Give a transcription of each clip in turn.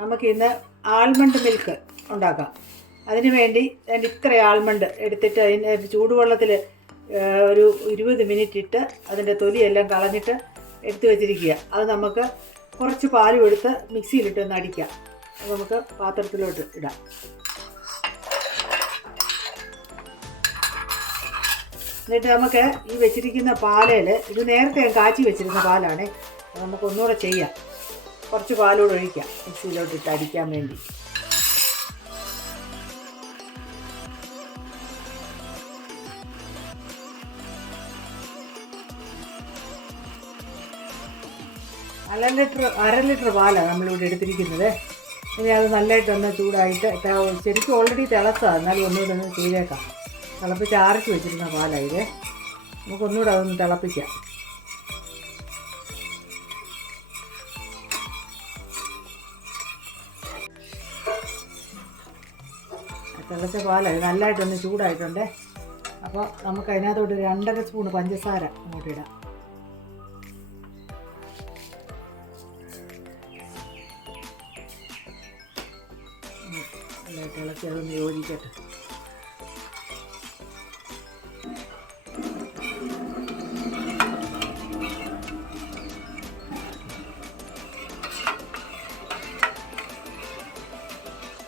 നമുക്ക് ഇന്ന് almond milk ഉണ്ടാക്കാം. അതിന് വേണ്ടി ഞാൻ ഇത്ര ആൽമണ്ട് എടുത്തിട്ട് അതിൻ്റെ ചൂടുവെള്ളത്തിൽ ഒരു 20 മിനിറ്റ് ഇട്ട് അതിൻ്റെ തൊലിയെല്ലാം കളഞ്ഞിട്ട് എടുത്തു വെച്ചിരിക്കുക. അത് നമുക്ക് കുറച്ച് പാലും എടുത്ത് മിക്സിയിലിട്ടൊന്ന് അടിക്കാം. അത് നമുക്ക് പാത്രത്തിലോട്ട് ഇടാം. എന്നിട്ട് നമുക്ക് ഈ വെച്ചിരിക്കുന്ന പാലയിൽ, ഇത് നേരത്തെ ഞാൻ കാച്ചി വെച്ചിരുന്ന പാലാണ്, നമുക്ക് ഒന്നുകൂടെ ചെയ്യാം. കുറച്ച് പാലോട് ഒഴിക്കാം മിക്സിയിലോട്ടിട്ട് അടിക്കാൻ വേണ്ടി. അര ലിറ്റർ പാലാണ് നമ്മളിവിടെ എടുത്തിരിക്കുന്നത്. ഇനി അത് നല്ലതായിട്ടൊന്ന് ചൂടായിട്ട്, ശരിക്കും ഓൾറെഡി തിളച്ചതാണ്, എന്നാലും ഒന്നുകൂടെ ഒന്ന് ചെയ്തേക്കാം. തിളപ്പിച്ച് ആറിച്ച് വെച്ചിരുന്ന പാലായത് നമുക്കൊന്നുകൂടെ അതൊന്ന് തിളപ്പിക്കാം. തിളച്ച പാലായി നല്ലതായിട്ടൊന്ന് ചൂടായിട്ടുണ്ട്. അപ്പോൾ നമുക്ക് അതിനകത്തോട്ട് 2.5 സ്പൂൺ പഞ്ചസാര അങ്ങോട്ട് ഇടാം. തിളച്ച് അതൊന്ന് യോജിക്കട്ടെ.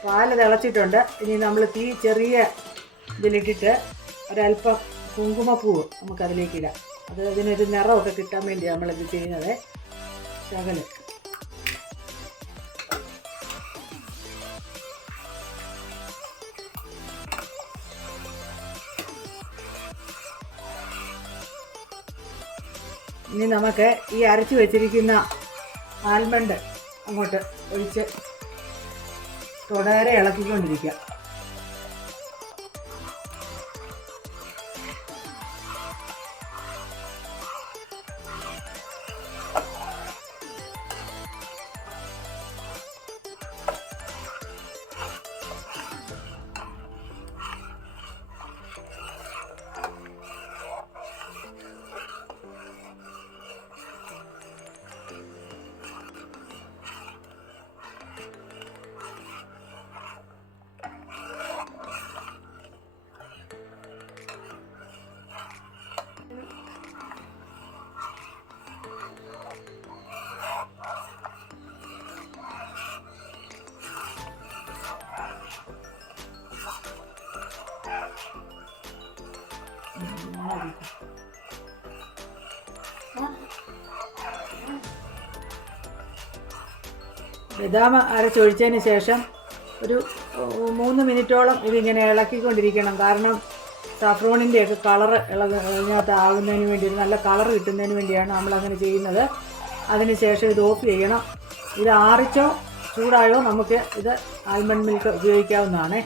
പാല് തിളച്ചിട്ടുണ്ട്. ഇനി നമ്മൾ തീ ചെറിയ ഇതിലിട്ടിട്ട് ഒരല്പം കുങ്കുമപ്പൂവ് നമുക്കതിലേക്കിടാം. അത് അതിനൊരു നിറമൊക്കെ കിട്ടാൻ വേണ്ടി നമ്മളിത് ചെയ്യുന്നത്. ശകലം ഇനി നമുക്ക് ഈ അരച്ച് വെച്ചിരിക്കുന്ന ആൽമണ്ട് അങ്ങോട്ട് ഒഴിച്ച് തുടരെ ഇളക്കിക്കൊണ്ടിരിക്കുക. ബദാം അരച്ചൊഴിച്ചതിന് ശേഷം ഒരു 3 മിനിറ്റോളം ഇതിങ്ങനെ ഇളക്കിക്കൊണ്ടിരിക്കണം. കാരണം സാഫ്രോണിൻ്റെയൊക്കെ കളറ് ഇതിനകത്ത് ആകുന്നതിന് വേണ്ടി, ഒരു നല്ല കളർ കിട്ടുന്നതിന് വേണ്ടിയാണ് നമ്മളങ്ങനെ ചെയ്യുന്നത്. അതിന് ശേഷം ഇത് ഓഫ് ചെയ്യണം. ഇത് ആറിച്ചോ ചൂടായോ നമുക്ക് ഇത് ആൽമണ്ട് മിൽക്ക് ഉപയോഗിക്കാവുന്നതാണ്.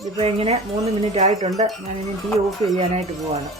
ഇതിപ്പോൾ ഇങ്ങനെ 3 മിനിറ്റ് ആയിട്ടുണ്ട്. ഞാനിനി തീ ഓഫ് ചെയ്യാനായിട്ട് പോവാണ്.